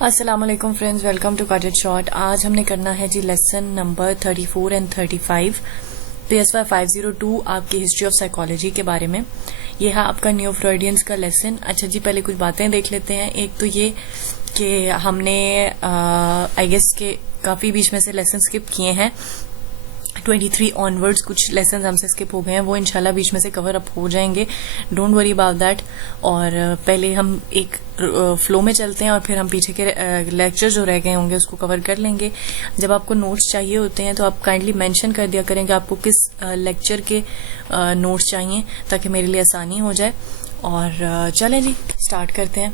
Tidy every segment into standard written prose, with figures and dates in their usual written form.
السلام علیکم friends, welcome to cut it short. آج ہم نے کرنا ہے جی لیسن نمبر 34 اینڈ 35 PSY 502 آپ کی ہسٹری آف سائیکالوجی کے بارے میں. یہ ہے آپ کا نیو فرویڈینز کا لیسن. اچھا جی، پہلے کچھ باتیں دیکھ لیتے ہیں. ایک تو یہ کہ ہم نے آئی گیس کے کافی بیچ میں سے لیسن اسکپ کیے ہیں. 23 آنورڈز کچھ لیسنز ہم سے اسکپ ہو گئے ہیں، وہ انشاءاللہ بیچ میں سے کور اپ ہو جائیں گے. Don't worry about that. اور پہلے ہم ایک فلو میں چلتے ہیں اور پھر ہم پیچھے کے لیکچر جو رہ گئے ہوں گے اس کو کور کر لیں گے. جب آپ کو نوٹس چاہیے ہوتے ہیں تو آپ کائنڈلی مینشن کر دیا کریں کہ آپ کو کس لیکچر کے نوٹس چاہیے تاکہ میرے لیے آسانی ہو جائے. اور چلیں جی اسٹارٹ کرتے ہیں.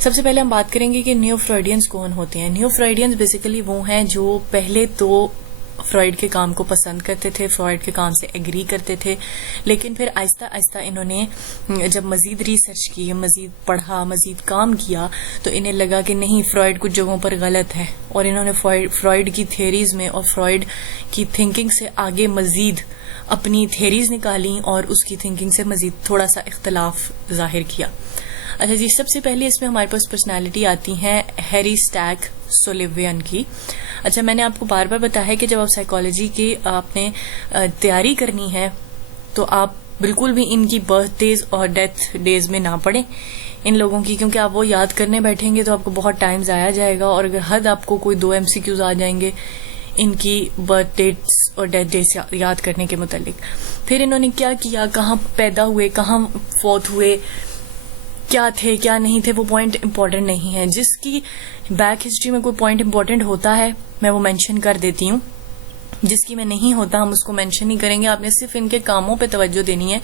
سب سے پہلے ہم بات کریں گے کہ نیو فرویڈینز کون ہوتے ہیں. نیو فرویڈینز بیسیکلی وہ ہیں جو پہلے تو فرائڈ کے کام کو پسند کرتے تھے، فرائڈ کے کام سے ایگری کرتے تھے، لیکن پھر آہستہ آہستہ انہوں نے جب مزید ریسرچ کی، مزید پڑھا، مزید کام کیا تو انہیں لگا کہ نہیں، فرائڈ کچھ جگہوں پر غلط ہے. اور انہوں نے فرائڈ کی تھیریز میں اور فرائڈ کی تھنکنگ سے آگے مزید اپنی تھیریز نکالی اور اس کی تھنکنگ سے مزید تھوڑا سا اختلاف ظاہر کیا. اچھا جی، سب سے پہلے اس میں ہمارے پاس پرسنالٹی آتی ہیں ہیری اسٹیک سولیوین کی. اچھا، میں نے آپ کو بار بار بتایا ہے کہ جب آپ سائیکالوجی کی آپ نے تیاری کرنی ہے تو آپ بالکل بھی ان کی برتھ ڈیز اور ڈیتھ ڈیز میں نہ پڑھیں ان لوگوں کی، کیونکہ آپ وہ یاد کرنے بیٹھیں گے تو آپ کو بہت ٹائم ضائع جائے گا. اور اگر حد آپ کو کوئی 2 MCQs آ جائیں گے ان کی برتھ ڈیٹس اور ڈیتھ ڈیز یاد کرنے کے متعلق. پھر انہوں نے کیا کیا، کہاں پیدا ہوئے، کہاں فوت ہوئے، کیا تھے کیا نہیں تھے، وہ پوائنٹ امپورٹنٹ نہیں ہے. جس کی بیک ہسٹری میں کوئی پوائنٹ امپورٹنٹ ہوتا ہے میں وہ مینشن کر دیتی ہوں، جس کی میں نہیں ہوتا ہم اس کو مینشن نہیں کریں گے. آپ نے صرف ان کے کاموں پہ توجہ دینی ہے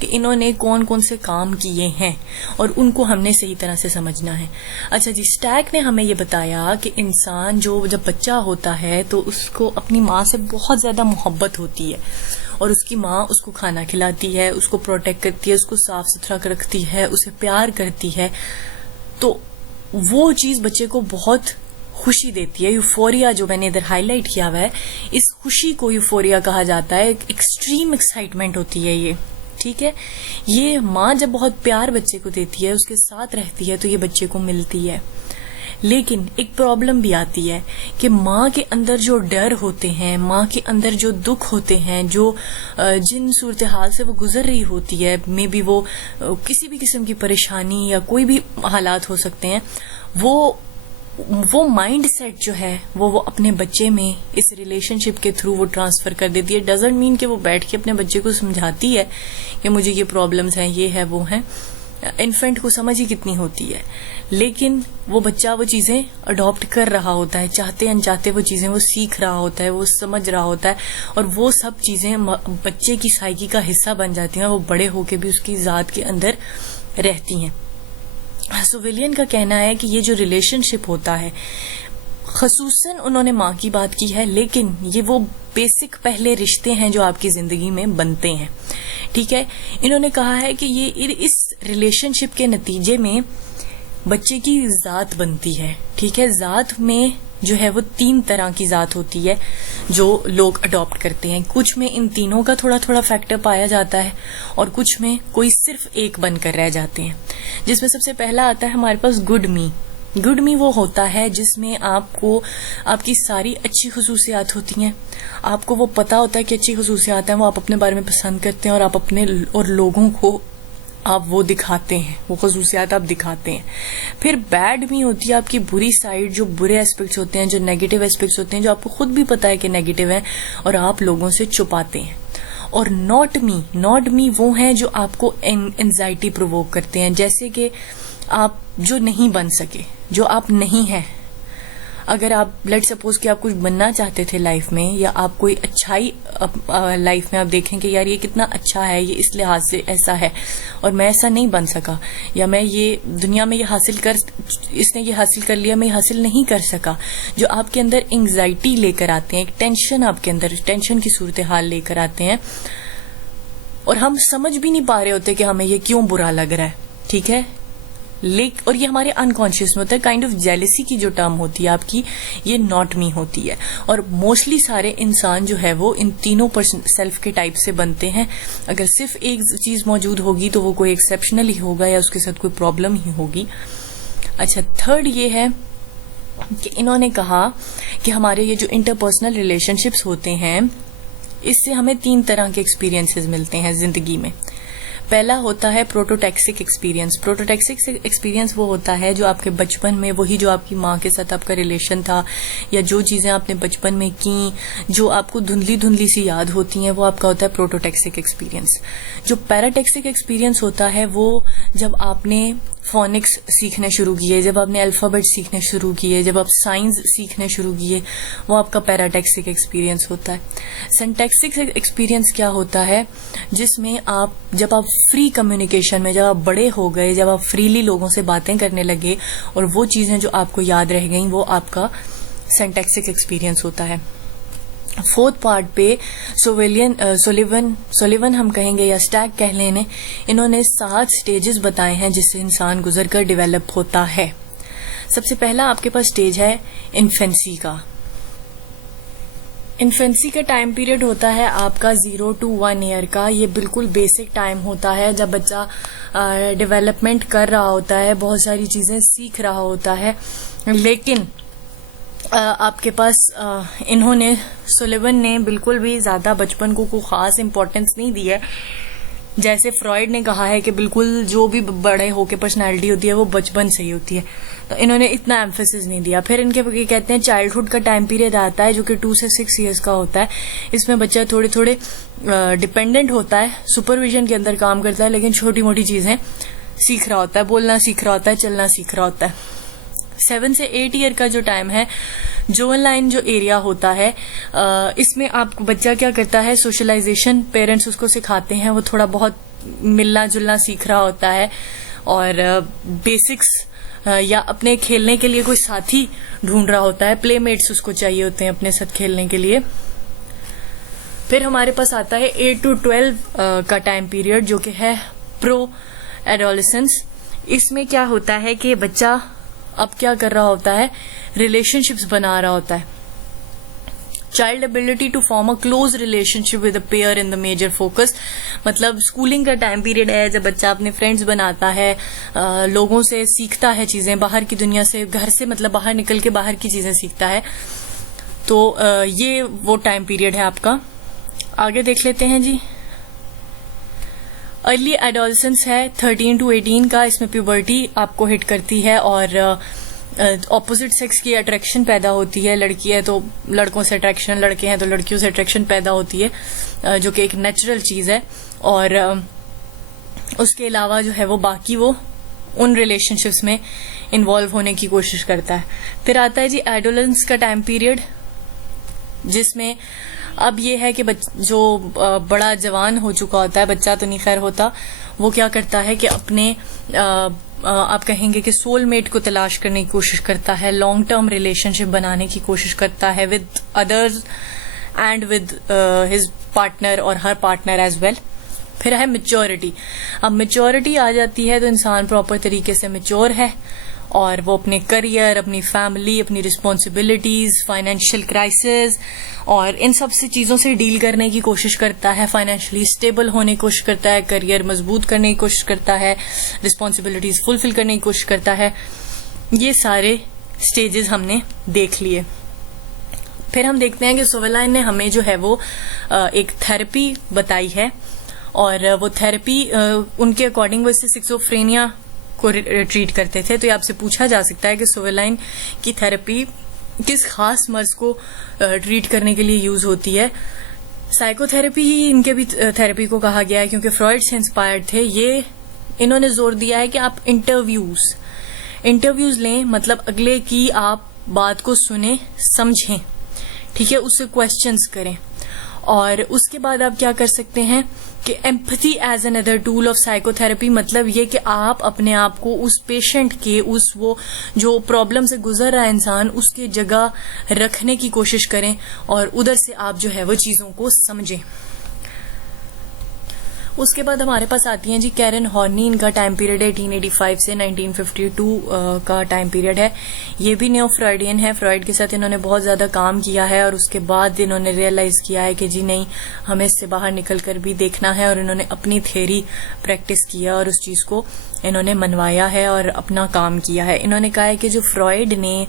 کہ انہوں نے کون کون سے کام کیے ہیں اور ان کو ہم نے صحیح طرح سے سمجھنا ہے. اچھا جی، اسٹیک نے ہمیں یہ بتایا کہ انسان جب بچہ ہوتا ہے تو اس کو اپنی ماں سے بہت زیادہ محبت ہوتی ہے اور اس کی ماں اس کو کھانا کھلاتی ہے، اس کو پروٹیکٹ کرتی ہے، اس کو صاف ستھرا رکھتی ہے، اسے پیار کرتی ہے. تو وہ چیز بچے کو بہت خوشی دیتی ہے. یوفوریا جو میں نے ادھر ہائی لائٹ کیا ہوا ہے، اس خوشی کو یوفوریا کہا جاتا ہے. ایکسٹریم ایکسائٹمنٹ ہوتی ہے یہ، ٹھیک ہے. یہ ماں جب بہت پیار بچے کو دیتی ہے، اس کے ساتھ رہتی ہے تو یہ بچے کو ملتی ہے. لیکن ایک پرابلم بھی آتی ہے کہ ماں کے اندر جو ڈر ہوتے ہیں، ماں کے اندر جو دکھ ہوتے ہیں، جو جن صورتحال سے وہ گزر رہی ہوتی ہے، مے بی وہ کسی بھی قسم کی پریشانی یا کوئی بھی حالات ہو سکتے ہیں، وہ مائنڈ سیٹ جو ہے وہ اپنے بچے میں اس ریلیشن شپ کے تھرو وہ ٹرانسفر کر دیتی ہے. ڈزنٹ مین کہ وہ بیٹھ کے اپنے بچے کو سمجھاتی ہے کہ مجھے یہ پرابلمس ہیں، یہ ہے، وہ ہیں. انفینٹ کو سمجھ ہی کتنی ہوتی ہے، لیکن وہ بچہ وہ چیزیں اڈاپٹ کر رہا ہوتا ہے، چاہتے انچاہتے وہ چیزیں وہ سیکھ رہا ہوتا ہے، وہ سمجھ رہا ہوتا ہے، اور وہ سب چیزیں بچے کی سائیکی کا حصہ بن جاتی ہیں. وہ بڑے ہو کے بھی اس کی ذات کے اندر رہتی ہیں. سویلین کا کہنا ہے کہ یہ جو ریلیشن شپ ہوتا ہے، خصوصاً انہوں نے ماں کی بات کی ہے، لیکن یہ وہ بیسک پہلے رشتے ہیں جو آپ کی زندگی میں بنتے ہیں، ٹھیک ہے. انہوں نے کہا ہے کہ یہ اس ریلیشن شپ کے نتیجے میں بچے کی ذات بنتی ہے، ٹھیک ہے. ذات میں جو ہے وہ 3 طرح کی ذات ہوتی ہے جو لوگ اڈاپٹ کرتے ہیں. کچھ میں ان تینوں کا تھوڑا تھوڑا فیکٹر پایا جاتا ہے اور کچھ میں کوئی صرف ایک بن کر رہ جاتے ہیں، جس میں سب سے پہلا آتا ہے ہمارے پاس گڈ می. گڈ می وہ ہوتا ہے جس میں آپ کو آپ کی ساری اچھی خصوصیات ہوتی ہیں، آپ کو وہ پتا ہوتا ہے کہ اچھی خصوصیات ہیں، وہ آپ اپنے بارے میں پسند کرتے ہیں اور آپ اپنے اور لوگوں کو آپ وہ دکھاتے ہیں، وہ خصوصیات آپ دکھاتے ہیں. پھر بیڈ می ہوتی ہے آپ کی بری سائڈ، جو برے ایسپیکٹس ہوتے ہیں، جو نیگیٹو ایسپیکٹس ہوتے ہیں، جو آپ کو خود بھی پتا ہے کہ نیگیٹو ہیں اور آپ لوگوں سے چھپاتے ہیں. اور ناٹ می وہ ہیں جو آپ کو اینزائٹی پرووک کرتے ہیں، جیسے کہ آپ جو نہیں بن سکے، جو آپ نہیں ہیں. اگر آپ لیٹ سپوز کہ آپ کچھ بننا چاہتے تھے لائف میں، یا آپ کوئی اچھائی لائف میں آپ دیکھیں کہ یار یہ کتنا اچھا ہے، یہ اس لحاظ سے ایسا ہے اور میں ایسا نہیں بن سکا، یا میں یہ دنیا میں اس نے یہ حاصل کر لیا، میں یہ حاصل نہیں کر سکا، جو آپ کے اندر انگزائٹی لے کر آتے ہیں، ایک ٹینشن آپ کے اندر، ٹینشن کی صورتحال لے کر آتے ہیں اور ہم سمجھ بھی نہیں پا رہے ہوتے کہ ہمیں یہ کیوں برا لگ رہا ہے، ٹھیک ہے. اور یہ ہمارے انکانشیس میں ہوتا ہے. کائنڈ آف جیلسی کی جو ٹرم ہوتی ہے آپ کی، یہ ناٹ می ہوتی ہے. اور موسٹلی سارے انسان جو ہے وہ ان تینوں سیلف کے ٹائپ سے بنتے ہیں. اگر صرف ایک چیز موجود ہوگی تو وہ کوئی ایکسیپشنل ہی ہوگا یا اس کے ساتھ کوئی پرابلم ہی ہوگی. اچھا، تھرڈ یہ ہے کہ انہوں نے کہا کہ ہمارے یہ جو انٹرپرسنل ریلیشن شپس ہوتے ہیں اس سے ہمیں 3 طرح کے ایکسپیرینسز ملتے ہیں زندگی میں. پہلا ہوتا ہے پروٹوٹیکسک ایکسپیرینس. پروٹوٹیکسک ایکسپیرینس وہ ہوتا ہے جو آپ کے بچپن میں, وہی جو آپ کی ماں کے ساتھ آپ کا ریلیشن تھا, یا جو چیزیں آپ نے بچپن میں کی جو آپ کو دھندلی سی یاد ہوتی ہیں, وہ آپ کا ہوتا ہے پروٹوٹیکسک ایکسپیرینس. جو پیراٹیکسک ایکسپیرینس ہوتا ہے وہ جب آپ نے فونکس سیکھنے شروع کیے, جب آپ نے الفابیٹ سیکھنے شروع کیے, جب آپ سائنس سیکھنے شروع کیے, وہ آپ کا پیراٹیکسک ایکسپیرینس ہوتا ہے. سنٹیکسک ایکسپیرینس کیا ہوتا ہے, جس میں جب آپ فری کمیونیکیشن میں, جب آپ بڑے ہو گئے, جب آپ فریلی لوگوں سے باتیں کرنے لگے اور وہ چیزیں جو آپ کو یاد رہ گئیں, وہ آپ کا سنٹیکسک ایکسپیرینس ہوتا ہے. 4th پارٹ پہ سولیون ہم کہیں گے یا اسٹیک کہہ لینے, انہوں نے 7 سٹیجز بتائے ہیں جس سے انسان گزر کر ڈیولپ ہوتا ہے. سب سے پہلا آپ کے پاس سٹیج ہے انفینسی کا. انفینسی کا ٹائم پیریڈ ہوتا ہے آپ کا 0 to 1 ایئر کا. یہ بالکل بیسک ٹائم ہوتا ہے جب بچہ ڈیولپمنٹ کر رہا ہوتا ہے, بہت ساری چیزیں سیکھ رہا ہوتا ہے. لیکن آپ کے پاس انہوں نے سولیون نے بالکل بھی زیادہ بچپن کو کوئی خاص امپورٹینس نہیں دی ہے. جیسے فرائڈ نے کہا ہے کہ بالکل جو بھی بڑے ہو کے پرسنالٹی ہوتی ہے وہ بچپن سے ہی ہوتی ہے, تو انہوں نے اتنا ایمفیسس نہیں دیا. پھر ان کے کہتے ہیں چائلڈہڈ کا ٹائم پیریڈ آتا ہے جو کہ 2 سے 6 ایئرس کا ہوتا ہے. اس میں بچہ تھوڑے ڈپینڈنٹ ہوتا ہے, سپرویژن کے اندر کام کرتا ہے, لیکن چھوٹی موٹی چیزیں سیکھ رہا ہوتا ہے, بولنا سیکھ رہا ہوتا ہے, چلنا سیکھ رہا ہوتا ہے. 7 سے 8 ایئر کا جو ٹائم ہے, جوون لائن جو ایریا ہوتا ہے, اس میں آپ بچہ کیا کرتا ہے, سوشلائزیشن پیرنٹس اس کو سکھاتے ہیں, وہ تھوڑا بہت ملنا جلنا سیکھ رہا ہوتا ہے اور بیسکس یا اپنے کھیلنے کے لیے کوئی ساتھی ڈھونڈ رہا ہوتا ہے, پلے میٹس اس کو چاہیے ہوتے ہیں اپنے ساتھ کھیلنے کے لیے. پھر ہمارے پاس آتا ہے 8 to 12 کا ٹائم پیریڈ جو کہ ہے پرو ایڈولسنس. اس میں کیا ہوتا ہے کہ بچہ اب کیا کر رہا ہوتا ہے, ریلیشن شپس بنا رہا ہوتا ہے. Child ability to form a close relationship with a peer in the major focus. مطلب اسکولنگ کا ٹائم پیریڈ ہے جب بچہ اپنے فرینڈز بناتا ہے, لوگوں سے سیکھتا ہے چیزیں, باہر کی دنیا سے, گھر سے مطلب باہر نکل کے باہر کی چیزیں سیکھتا ہے. تو یہ وہ ٹائم پیریڈ ہے آپ کا. آگے دیکھ لیتے ہیں جی. ارلی ایڈولسنس ہے 13 to 18 کا. اس میں پیوبرٹی آپ کو ہٹ کرتی ہے اور اپوزٹ سیکس کی اٹریکشن پیدا ہوتی ہے. لڑکی ہے تو لڑکوں سے اٹریکشن, لڑکے ہیں تو لڑکیوں سے اٹریکشن پیدا ہوتی ہے, جو کہ ایک نیچرل چیز ہے. اور اس کے علاوہ جو ہے وہ باقی وہ ان ریلیشن شپس میں انوالو ہونے کی کوشش کرتا ہے. پھر آتا ہے جی ایڈولسنس کا ٹائم پیریڈ, جس میں اب یہ ہے کہ جو بڑا جوان ہو چکا ہوتا ہے, بچہ تو نہیں خیر ہوتا, وہ کیا کرتا ہے کہ اپنے آپ کہیں گے کہ سول میٹ کو تلاش کرنے کی کوشش کرتا ہے, لانگ ٹرم ریلیشن شپ بنانے کی کوشش کرتا ہے with others and with his partner اور ہر پارٹنر ایز ویل. پھر ہے میچورٹی. اب میچورٹی آ جاتی ہے تو انسان پراپر طریقے سے میچور ہے اور وہ اپنے کریئر, اپنی فیملی, اپنی رسپانسبلٹیز, فائنینشیل کرائسس اور ان سب سے چیزوں سے ڈیل کرنے کی کوشش کرتا ہے, فائنینشلی اسٹیبل ہونے کی کوشش کرتا ہے, کریئر مضبوط کرنے کی کوشش کرتا ہے, رسپانسبلٹیز فلفل کرنے کی کوشش کرتا ہے. یہ سارے سٹیجز ہم نے دیکھ لیے. پھر ہم دیکھتے ہیں کہ سویلائن نے ہمیں جو ہے وہ ایک تھراپی بتائی ہے, اور وہ تھراپی ان کے اکارڈنگ وہ اس سے سکسوفرینیا کو ٹریٹ کرتے تھے. تو یہ آپ سے پوچھا جا سکتا ہے کہ سویلائن کی تھراپی کس خاص مرض کو ٹریٹ کرنے کے لیے یوز ہوتی ہے. سائیکو تھراپی ہی ان کے بھی تھراپی کو کہا گیا ہے, کیونکہ فرائڈ سے انسپائرڈ تھے. یہ انہوں نے زور دیا ہے کہ آپ انٹرویوز لیں, مطلب اگلے کی آپ بات کو سنیں, سمجھیں, ٹھیک ہے, اس سے کوشچنز کریں. اور اس کے بعد آپ کیا کر سکتے ہیں کہ empathy as another tool of psychotherapy, مطلب یہ کہ آپ اپنے آپ کو اس پیشنٹ کے, اس وہ جو پرابلم سے گزر رہا ہے انسان, اس کے جگہ رکھنے کی کوشش کریں اور ادھر سے آپ جو ہے وہ چیزوں کو سمجھیں. اس کے بعد ہمارے پاس آتی ہیں جی کیرن ہارنی. ان کا ٹائم پیریڈ ہے 1885 سے 1952 کا ٹائم پیریڈ ہے. یہ بھی نیو فرائڈین ہے. فرائڈ کے ساتھ انہوں نے بہت زیادہ کام کیا ہے اور اس کے بعد انہوں نے ریئلائز کیا ہے کہ جی نہیں, ہمیں اس سے باہر نکل کر بھی دیکھنا ہے, اور انہوں نے اپنی تھیوری پریکٹس کیا اور اس چیز کو انہوں نے منوایا ہے اور اپنا کام کیا ہے. انہوں نے کہا ہے کہ جو فرائڈ نے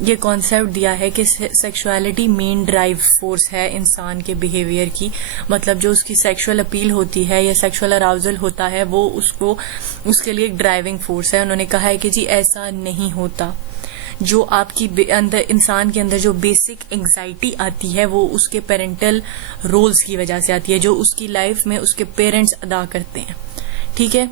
یہ کانسیپٹ دیا ہے کہ سیکشولیٹی مین ڈرائیو فورس ہے انسان کے بیہیویئر کی، مطلب جو اس کی سیکشول اپیل ہوتی ہے یا سیکشول اراؤزل ہوتا ہے وہ اس کے لیے ایک ڈرائیونگ فورس ہے. انہوں نے کہا ہے کہ جی ایسا نہیں ہوتا. جو آپ کی اندر انسان کے اندر جو بیسک انگزائٹی آتی ہے وہ اس کے پیرنٹل رولز کی وجہ سے آتی ہے، جو اس کی لائف میں اس کے پیرنٹس ادا کرتے ہیں. ٹھیک ہے.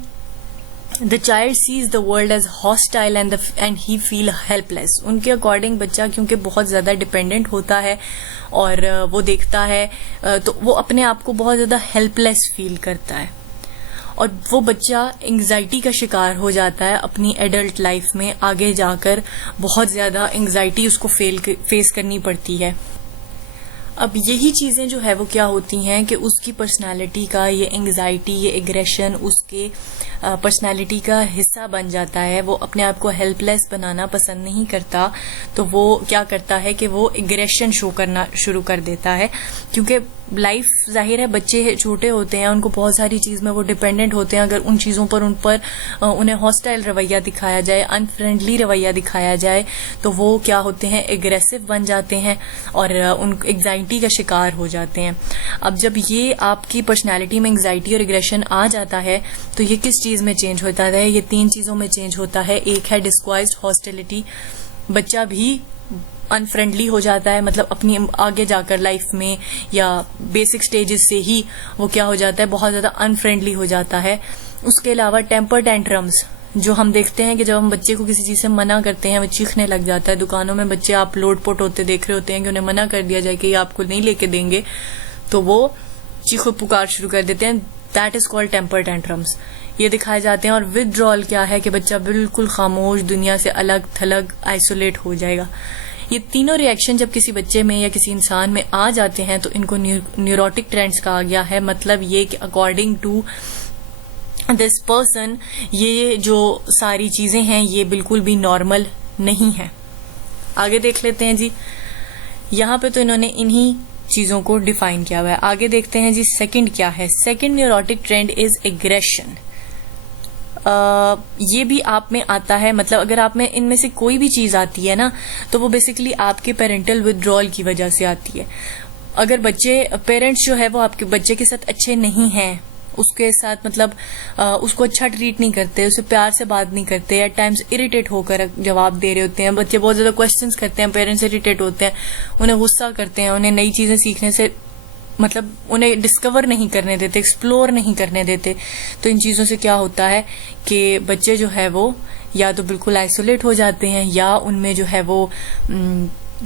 The child sees the world as hostile and he feel helpless. ان کے اکارڈنگ بچہ کیونکہ بہت زیادہ ڈپینڈنٹ ہوتا ہے اور وہ دیکھتا ہے تو وہ اپنے آپ کو بہت زیادہ ہیلپ لیس فیل کرتا ہے، اور وہ بچہ انگزائٹی کا شکار ہو جاتا ہے اپنی ایڈلٹ لائف میں. آگے جا کر بہت زیادہ انگزائٹی اس کو فیس کرنی پڑتی ہے. اب یہی چیزیں جو ہے وہ کیا ہوتی ہیں کہ اس کی پرسنالٹی کا یہ انگزائٹی، یہ ایگریشن اس کے پرسنالٹی کا حصہ بن جاتا ہے. وہ اپنے آپ کو ہیلپ لیس بنانا پسند نہیں کرتا، تو وہ کیا کرتا ہے کہ وہ ایگریشن شو کرنا شروع کر دیتا ہے. کیونکہ لائف ظاہر ہے بچے چھوٹے ہوتے ہیں، ان کو بہت ساری چیز میں وہ ڈپینڈنٹ ہوتے ہیں. اگر ان چیزوں پر انہیں ہاسٹائل رویہ دکھایا جائے، انفرینڈلی رویہ دکھایا جائے، تو وہ کیا ہوتے ہیں، ایگریسو بن جاتے ہیں اور ان انگزائٹی کا شکار ہو جاتے ہیں. اب جب یہ آپ کی پرسنالٹی میں انگزائٹی اور ایگریشن آ جاتا ہے تو یہ کس چیز میں چینج ہوتا ہے؟ یہ 3 چیزوں میں چینج ہوتا ہے. ایک ہے ڈسکوائزڈ ہاسٹیلٹی، بچہ بھی انفرینڈلی ہو جاتا ہے، مطلب اپنی آگے جا کر لائف میں یا بیسک سٹیجز سے ہی وہ کیا ہو جاتا ہے، بہت زیادہ انفرینڈلی ہو جاتا ہے. اس کے علاوہ ٹیمپر ٹینٹرمز جو ہم دیکھتے ہیں کہ جب ہم بچے کو کسی چیز سے منع کرتے ہیں وہ چیخنے لگ جاتا ہے. دکانوں میں بچے آپ لوٹ پوٹ ہوتے دیکھ رہے ہوتے ہیں کہ انہیں منع کر دیا جائے کہ یہ آپ کو نہیں لے کے دیں گے تو وہ چیخ و پکار شروع کر دیتے ہیں. That is called temper tantrums. یہ دکھائے جاتے ہیں. اور ودرول کیا ہے کہ بچہ بالکل خاموش، دنیا سے الگ تھلگ آئسولیٹ ہو جائے گا. یہ تینوں ریئیکشن جب کسی بچے میں یا کسی انسان میں آ جاتے ہیں تو ان کو نیوروٹک ٹرینڈز کہا گیا ہے. مطلب یہ کہ اکارڈنگ ٹو دس پرسن یہ جو ساری چیزیں ہیں یہ بالکل بھی نارمل نہیں ہے. آگے دیکھ لیتے ہیں جی. یہاں پہ تو انہوں نے انہی چیزوں کو ڈیفائن کیا ہوا ہے. آگے دیکھتے ہیں جی سیکنڈ کیا ہے. Second neurotic trend is aggression. یہ بھی آپ میں آتا ہے. مطلب اگر آپ میں ان میں سے کوئی بھی چیز آتی ہے نا تو وہ بیسیکلی آپ کے پیرنٹل ودرول کی وجہ سے آتی ہے. اگر پیرنٹس جو ہے وہ آپ کے بچے کے ساتھ اچھے نہیں ہیں، اس کے ساتھ مطلب اس کو اچھا ٹریٹ نہیں کرتے، اسے پیار سے بات نہیں کرتے، ایٹ ٹائمز اریٹیٹ ہو کر جواب دے رہے ہوتے ہیں. بچے بہت زیادہ کوشچنس کرتے ہیں، پیرنٹس اریٹیٹ ہوتے ہیں، انہیں غصہ کرتے ہیں، انہیں نئی چیزیں سیکھنے سے مطلب انہیں ڈسکور نہیں کرنے دیتے، ایکسپلور نہیں کرنے دیتے. تو ان چیزوں سے کیا ہوتا ہے کہ بچے جو ہے وہ یا تو بالکل آئسولیٹ ہو جاتے ہیں یا ان میں جو ہے وہ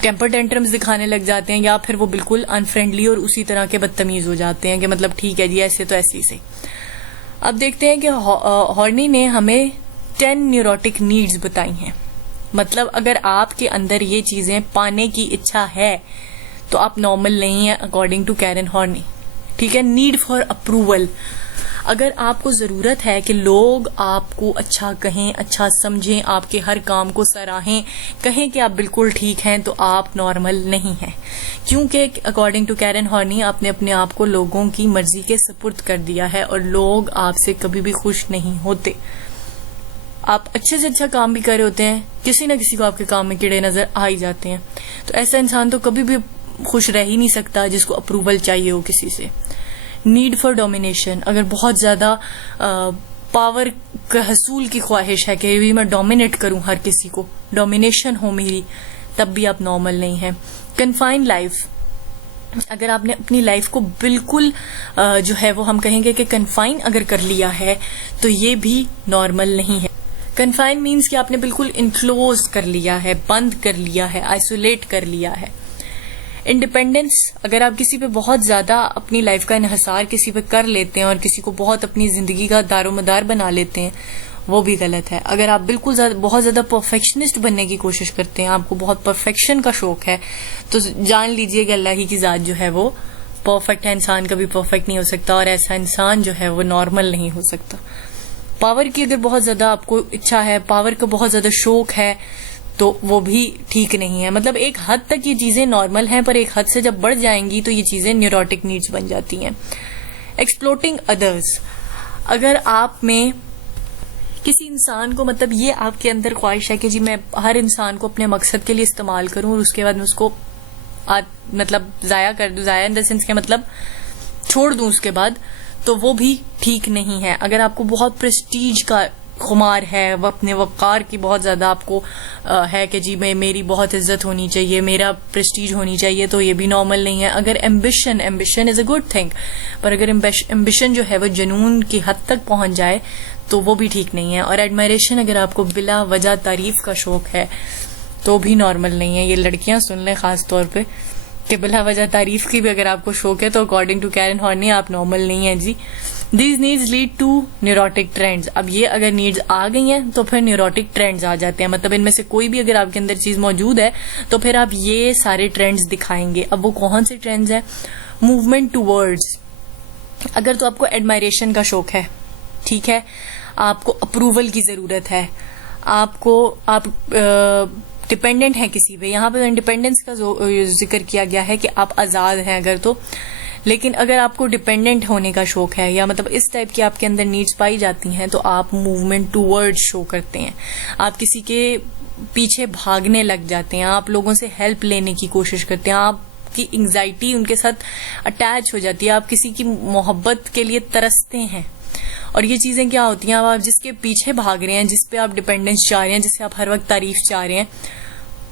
ٹیمپر ٹینٹرمز دکھانے لگ جاتے ہیں یا پھر وہ بالکل انفرینڈلی اور اسی طرح کے بدتمیز ہو جاتے ہیں کہ مطلب ٹھیک ہے جی ایسے تو ایسے ہی سے. اب دیکھتے ہیں کہ ہارنی نے ہمیں 10 نیوروٹک نیڈز بتائی ہیں. مطلب اگر آپ کے اندر یہ چیزیں پانے کی اچھا ہے تو آپ نارمل نہیں ہیں اکارڈنگ ٹو کیرن ہارنی. ٹھیک ہے. Need for approval. اگر آپ کو ضرورت ہے کہ لوگ آپ کو اچھا کہیں، اچھا سمجھیں، آپ کے ہر کام کو سراہیں، کہیں کہ آپ بالکل ٹھیک ہیں، تو آپ نارمل نہیں ہیں. کیونکہ اکارڈنگ ٹو کیرن ہارنی آپ نے اپنے آپ کو لوگوں کی مرضی کے سپرد کر دیا ہے اور لوگ آپ سے کبھی بھی خوش نہیں ہوتے. آپ اچھے سے اچھا کام بھی کر رہے ہوتے ہیں، کسی نہ کسی کو آپ کے کام میں کیڑے نظر آ ہی جاتے ہیں. تو ایسا انسان تو کبھی بھی خوش رہ ہی نہیں سکتا جس کو اپروول چاہیے ہو کسی سے. Need for domination. اگر بہت زیادہ پاور کا حصول کی خواہش ہے کہ بھی میں ڈومینیٹ کروں ہر کسی کو، ڈومینیشن ہو میری، تب بھی آپ نارمل نہیں ہیں. Confine life. اگر آپ نے اپنی لائف کو بالکل جو ہے وہ ہم کہیں گے کہ کنفائن اگر کر لیا ہے تو یہ بھی نارمل نہیں ہے. کنفائن مینس کہ آپ نے بالکل انکلوز کر لیا ہے، بند کر لیا ہے، آئسولیٹ کر لیا ہے. انڈیپینڈنس. اگر آپ کسی پہ بہت زیادہ اپنی لائف کا انحصار کسی پہ کر لیتے ہیں اور کسی کو بہت اپنی زندگی کا دار و مدار بنا لیتے ہیں، وہ بھی غلط ہے. اگر آپ بالکل بہت زیادہ پرفیکشنسٹ بننے کی کوشش کرتے ہیں، آپ کو بہت پرفیکشن کا شوق ہے، تو جان لیجئے کہ اللہ ہی کی ذات جو ہے وہ پرفیکٹ ہے. انسان کبھی پرفیکٹ نہیں ہو سکتا اور ایسا انسان جو ہے وہ نارمل نہیں ہو سکتا. پاور کی اگر بہت زیادہ آپ کو اچھا ہے، پاور کا بہت زیادہ شوق ہے، تو وہ بھی ٹھیک نہیں ہے. مطلب ایک حد تک یہ چیزیں نارمل ہیں، پر ایک حد سے جب بڑھ جائیں گی تو یہ چیزیں نیوروٹک نیڈز بن جاتی ہیں. ایکسپلوٹنگ ادرز. اگر آپ میں کسی انسان کو مطلب یہ آپ کے اندر خواہش ہے کہ جی میں ہر انسان کو اپنے مقصد کے لیے استعمال کروں اور اس کے بعد میں اس کو مطلب ضائع کر دوں، ضائع ان دا سینس کہ مطلب چھوڑ دوں اس کے بعد، تو وہ بھی ٹھیک نہیں ہے. اگر آپ کو بہت پریسٹیج کا خمار ہے، وہ اپنے وقار کی بہت زیادہ آپ کو ہے کہ جی میری بہت عزت ہونی چاہیے، میرا پریسٹیج ہونی چاہیے، تو یہ بھی نارمل نہیں ہے. اگر ambition is a good thing, پر اگر ایمبیشن جو ہے وہ جنون کی حد تک پہنچ جائے تو وہ بھی ٹھیک نہیں ہے. اور ایڈمائریشن اگر آپ کو بلا وجہ تعریف کا شوق ہے تو بھی نارمل نہیں ہے. یہ لڑکیاں سن لیں خاص طور پہ کہ بلا وجہ تعریف کی بھی اگر آپ کو شوق ہے تو اکارڈنگ ٹو کیرن ہارنی آپ نارمل نہیں ہیں جی. These needs lead to neurotic trends. اب یہ اگر نیڈز آ گئی ہیں تو پھر نیوروٹک ٹرینڈز آ جاتے ہیں. مطلب ان میں سے کوئی بھی اگر آپ کے اندر چیز موجود ہے تو پھر آپ یہ سارے ٹرینڈز دکھائیں گے. اب وہ کون سے ٹرینڈز ہیں؟ Movement towards. اگر تو آپ کو ایڈمائریشن کا شوق ہے، ٹھیک ہے، آپ کو اپروول کی ضرورت ہے، آپ ڈپینڈنٹ ہیں کسی پہ. یہاں پہ انڈیپینڈنس کا ذکر کیا گیا ہے کہ آپ آزاد ہیں اگر تو، لیکن اگر آپ کو ڈپینڈنٹ ہونے کا شوق ہے یا مطلب اس ٹائپ کی آپ کے اندر نیڈز پائی جاتی ہیں تو آپ موومنٹ ٹو ورڈ شو کرتے ہیں. آپ کسی کے پیچھے بھاگنے لگ جاتے ہیں، آپ لوگوں سے ہیلپ لینے کی کوشش کرتے ہیں، آپ کی انگزائٹی ان کے ساتھ اٹیچ ہو جاتی ہے، آپ کسی کی محبت کے لیے ترستے ہیں. اور یہ چیزیں کیا ہوتی ہیں؟ آپ جس کے پیچھے بھاگ رہے ہیں، جس پہ آپ ڈپینڈنس چاہ رہے ہیں، جس سے آپ ہر وقت تعریف چاہ رہے ہیں،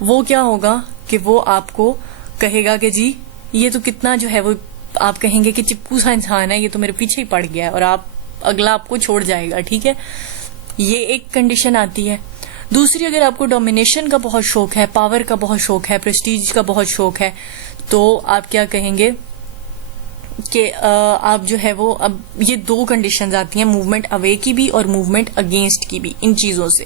وہ کیا ہوگا کہ وہ آپ کو کہے گا کہ جی یہ تو کتنا جو ہے وہ، آپ کہیں گے کہ چپکو سا انسان ہے، یہ تو میرے پیچھے ہی پڑ گیا ہے، اور اگلا آپ کو چھوڑ جائے گا. ٹھیک ہے، یہ ایک کنڈیشن آتی ہے. دوسری، اگر آپ کو ڈومینیشن کا بہت شوق ہے، پاور کا بہت شوق ہے، پریسٹیج کا بہت شوق ہے، تو آپ کیا کہیں گے کہ آپ جو ہے وہ، اب یہ دو کنڈیشنز آتی ہیں، موومنٹ اوے کی بھی اور موومنٹ اگینسٹ کی بھی. ان چیزوں سے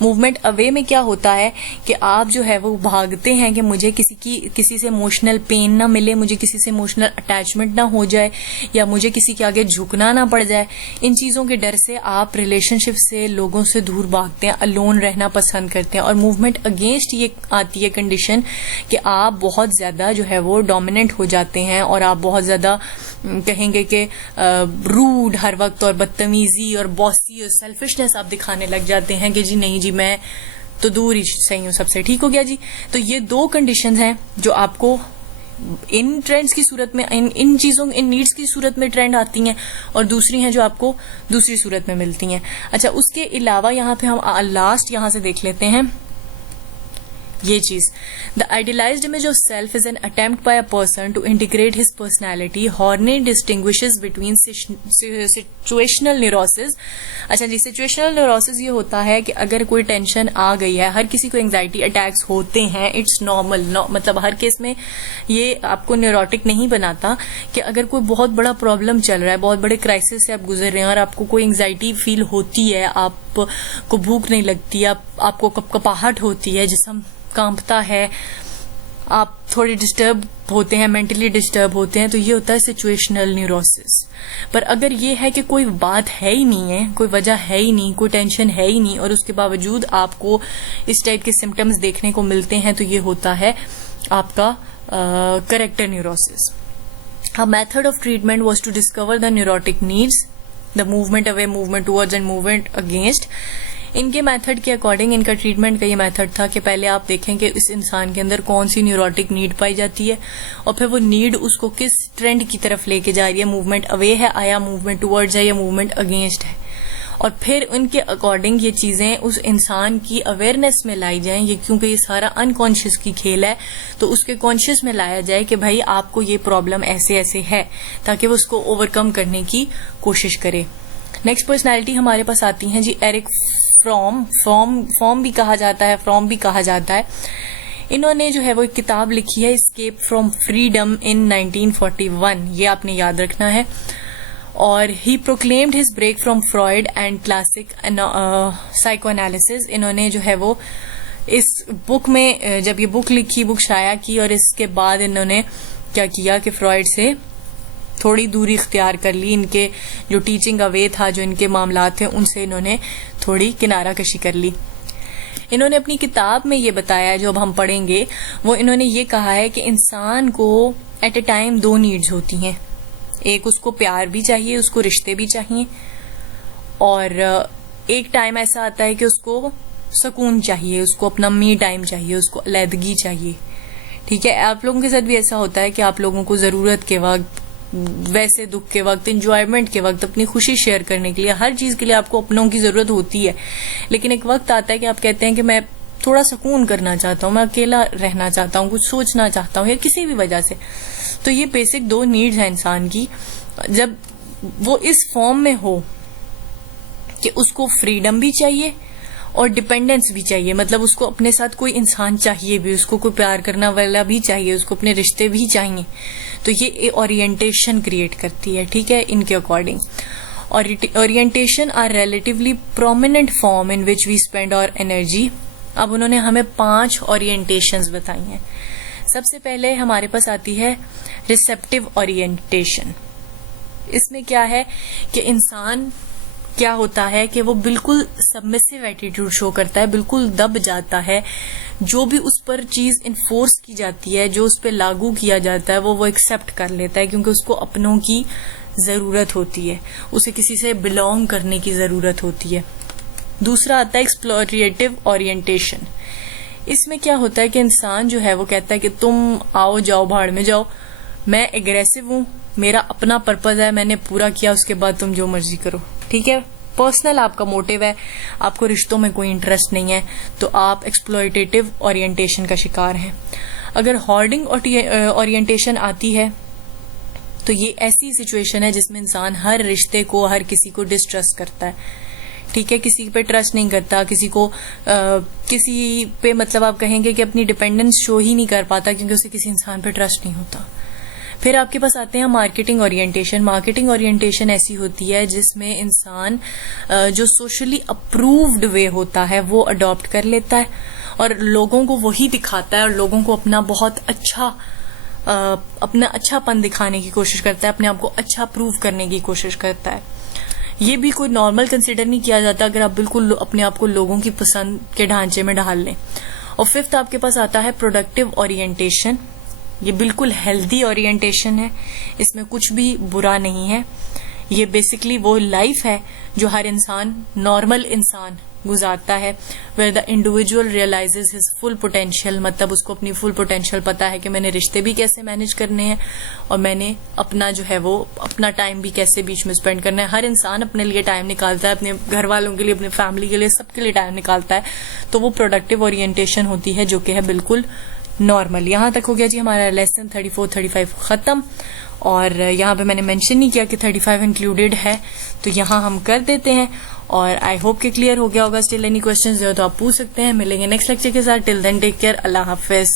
موومنٹ اوے میں کیا ہوتا ہے کہ آپ جو ہے وہ بھاگتے ہیں کہ مجھے کسی سے ایموشنل پین نہ ملے، مجھے کسی سے ایموشنل اٹیچمنٹ نہ ہو جائے، یا مجھے کسی کے آگے جھکنا نہ پڑ جائے. ان چیزوں کے ڈر سے آپ ریلیشن شپ سے، لوگوں سے دور بھاگتے ہیں، الون رہنا پسند کرتے ہیں. اور موومنٹ اگینسٹ یہ آتی ہے کنڈیشن کہ آپ بہت زیادہ جو ہے وہ ڈومیننٹ ہو جاتے ہیں، اور آپ بہت زیادہ کہیں گے کہ روڈ ہر وقت، اور بدتمیزی اور باسی اور سیلفشنس آپ دکھانے لگ جاتے ہیں کہ جی نہیں جی میں تو دور ہی صحیح ہوں سب سے. ٹھیک ہو گیا جی. تو یہ دو کنڈیشنز ہیں جو آپ کو ان ٹرینڈز کی صورت میں، ان چیزوں، ان نیڈز کی صورت میں ٹرینڈ آتی ہیں، اور دوسری ہیں جو آپ کو دوسری صورت میں ملتی ہیں. اچھا، اس کے علاوہ یہاں پہ ہم لاسٹ یہاں سے دیکھ لیتے ہیں یہ چیز. The idealized image of self is an attempt by a person to integrate his personality. Horney distinguishes between situational neurosis. اچھا جی، situational neurosis یہ ہوتا ہے کہ اگر کوئی ٹینشن آ گئی ہے، ہر کسی کو انگزائٹی اٹیکس ہوتے ہیں، اٹس نارمل. مطلب ہر کیس میں یہ آپ کو نیوروٹک نہیں بناتا کہ اگر کوئی بہت بڑا پرابلم چل رہا ہے، بہت بڑے کرائسس سے آپ گزر رہے ہیں، اور آپ کو کوئی انگزائٹی فیل ہوتی ہے، آپ کو بھوک نہیں لگتی، آپ کو کپکپاہٹ ہوتی ہے، جسم کانپتا ہے، آپ تھوڑے ڈسٹرب ہوتے ہیں، مینٹلی ڈسٹرب ہوتے ہیں، تو یہ ہوتا ہے سچویشنل نیوروسس. پر اگر یہ ہے کہ کوئی بات ہے ہی نہیں ہے، کوئی وجہ ہے ہی نہیں، کوئی ٹینشن ہے ہی نہیں، اور اس کے باوجود آپ کو اس ٹائپ کے سمٹمز دیکھنے کو ملتے ہیں، تو یہ ہوتا ہے آپ کا character neurosis. A method of treatment was to discover the neurotic needs, the movement away, movement towards and movement against. ان کے میتھڈ کے اکارڈنگ ان کا ٹریٹمنٹ کا یہ میتھڈ تھا کہ پہلے آپ دیکھیں کہ اس انسان کے اندر کون سی نیوروٹک نیڈ پائی جاتی ہے، اور پھر وہ نیڈ اس کو کس ٹرینڈ کی طرف لے کے جا رہی ہے. موومنٹ اوے ہے آیا موومنٹ ٹورڈز ہے یا موومنٹ اگینسٹ ہے، اور پھر ان کے اکارڈنگ یہ چیزیں اس انسان کی اویئرنیس میں لائی جائیں. یہ کیونکہ یہ سارا انکانشیس کی کھیل ہے، تو اس کے کانشیس میں لایا جائے کہ بھائی آپ کو یہ پرابلم ایسے ایسے ہے، تاکہ وہ اس کو اوور کم کرنے کی کوشش کرے. نیکسٹ پرسنالٹی ہمارے پاس آتی ہیں جی ایرک فرام بھی کہا جاتا ہے، فرام بھی کہا جاتا ہے. انہوں نے جو ہے وہ ایک کتاب لکھی ہے، اسکیپ فرام فریڈم ان 1941. یہ آپ نے یاد رکھنا ہے. اور he proclaimed his break from Freud and classic psychoanalysis. انہوں نے جو ہے وہ اس بک میں جب یہ بک لکھی، بک شائع کی، اور اس کے بعد انہوں نے کیا کیا کہ فرائڈ سے تھوڑی دوری اختیار کر لی. ان کے جو ٹیچنگ اوے تھا، جو ان کے معاملات تھے، ان سے انہوں نے تھوڑی کنارہ کشی کر لی. انہوں نے اپنی کتاب میں یہ بتایا، جو اب ہم پڑھیں گے، وہ انہوں نے یہ کہا ہے کہ انسان کو ایٹ اے ٹائم دو نیڈز ہوتی ہیں. ایک، اس کو پیار بھی چاہیے، اس کو رشتے بھی چاہیے، اور ایک ٹائم ایسا آتا ہے کہ اس کو سکون چاہیے, اس کو اپنا می ٹائم چاہیے, اس کو علیحدگی چاہیے. ٹھیک ہے, آپ لوگوں کے ساتھ بھی ایسا ہوتا ہے کہ آپ لوگوں کو ضرورت کے وقت, ویسے دکھ کے وقت, انجوائمنٹ کے وقت, اپنی خوشی شیئر کرنے کے لیے, ہر چیز کے لیے آپ کو اپنوں کی ضرورت ہوتی ہے. لیکن ایک وقت آتا ہے کہ آپ کہتے ہیں کہ میں تھوڑا سکون کرنا چاہتا ہوں, میں اکیلا رہنا چاہتا ہوں, کچھ سوچنا چاہتا ہوں, یا کسی بھی وجہ سے. تو یہ بیسک 2 نیڈز ہیں انسان کی. جب وہ اس فارم میں ہو کہ اس کو فریڈم بھی چاہیے اور ڈیپینڈنس بھی چاہیے, مطلب اس کو اپنے ساتھ کوئی انسان چاہیے بھی, اس کو کوئی پیار کرنا والا بھی چاہیے, اس کو اپنے رشتے بھی چاہیے, تو یہ اورینٹیشن کریٹ کرتی ہے. ٹھیک ہے, ان کے according. Orientation are relatively prominent form in which we spend our energy. اب انہوں نے ہمیں 5 اورینٹیشنز بتائی ہیں. سب سے پہلے ہمارے پاس آتی ہے ریسیپٹیو اورینٹیشن. اس میں کیا ہے کہ انسان کیا ہوتا ہے کہ وہ بالکل سبمسیو ایٹیٹیوڈ شو کرتا ہے, بالکل دب جاتا ہے. جو بھی اس پر چیز انفورس کی جاتی ہے, جو اس پہ لاگو کیا جاتا ہے, وہ ایکسپٹ کر لیتا ہے, کیونکہ اس کو اپنوں کی ضرورت ہوتی ہے, اسے کسی سے بلونگ کرنے کی ضرورت ہوتی ہے. دوسرا آتا ہے ایکسپلوریٹو اورینٹیشن. اس میں کیا ہوتا ہے کہ انسان جو ہے وہ کہتا ہے کہ تم آؤ جاؤ بھاڑ میں جاؤ, میں اگریسو ہوں, میرا اپنا پرپز ہے, میں نے پورا کیا, اس کے بعد تم جو مرضی کرو. ٹھیک ہے, پرسنل آپ کا موٹیو ہے, آپ کو رشتوں میں کوئی انٹرسٹ نہیں ہے, تو آپ ایکسپلوریٹیو اورینٹیشن کا شکار ہیں. اگر ہارڈنگ اورینٹیشن آتی ہے تو یہ ایسی سچویشن ہے جس میں انسان ہر رشتے کو, ہر کسی کو ڈسٹرسٹ کرتا ہے. ٹھیک ہے, کسی پہ ٹرسٹ نہیں کرتا, کسی کو کسی پہ مطلب آپ کہیں گے کہ اپنی ڈیپینڈنس شو ہی نہیں کر پاتا, کیونکہ اسے کسی انسان پہ ٹرسٹ نہیں ہوتا. پھر آپ کے پاس آتے ہیں مارکیٹنگ اورینٹیشن. مارکیٹنگ اورینٹیشن ایسی ہوتی ہے جس میں انسان جو سوشلی اپرووڈ وے ہوتا ہے وہ اڈاپٹ کر لیتا ہے, اور لوگوں کو وہی دکھاتا ہے, اور لوگوں کو اپنا بہت اچھا پن دکھانے کی کوشش کرتا ہے, اپنے آپ کو اچھا پروو کرنے کی کوشش کرتا ہے. یہ بھی کوئی نارمل کنسیڈر نہیں کیا جاتا اگر آپ بالکل اپنے آپ کو لوگوں کی پسند کے ڈھانچے میں ڈھال لیں. اور 5th آپ کے پاس آتا ہے پروڈکٹیو اورینٹیشن. یہ بالکل ہیلدی اورینٹیشن ہے, اس میں کچھ بھی برا نہیں ہے. یہ بیسکلی وہ لائف ہے جو ہر انسان, نارمل انسان گزارتا ہے, where the individual realises his full potential. مطلب اس کو اپنی فل پوٹینشیل پتا ہے کہ میں نے رشتے بھی کیسے مینج کرنے ہیں, اور میں نے اپنا جو ہے وہ اپنا ٹائم بھی کیسے بیچ میں اسپینڈ کرنا ہے. ہر انسان اپنے لیے ٹائم نکالتا ہے, اپنے گھر والوں کے لیے, اپنے فیملی کے لیے, سب کے لیے ٹائم نکالتا ہے. تو وہ پروڈکٹیو اورینٹیشن ہوتی ہے جو کہ ہے بالکل نارمل. یہاں تک ہو گیا جی ہمارا لیسن 34-35 ختم. اور یہاں پہ میں نے مینشن نہیں کیا کہ 35 انکلوڈیڈ ہے, تو یہاں ہم کر دیتے ہیں. اور آئی ہوپ کہ کلیئر ہو گیا ہوگا. اسٹل اینی کوشچنز ہو تو آپ پوچھ سکتے ہیں. ملیں گے نیکسٹ لیکچر کے ساتھ. ٹل دین ٹیک کیئر. اللہ حافظ.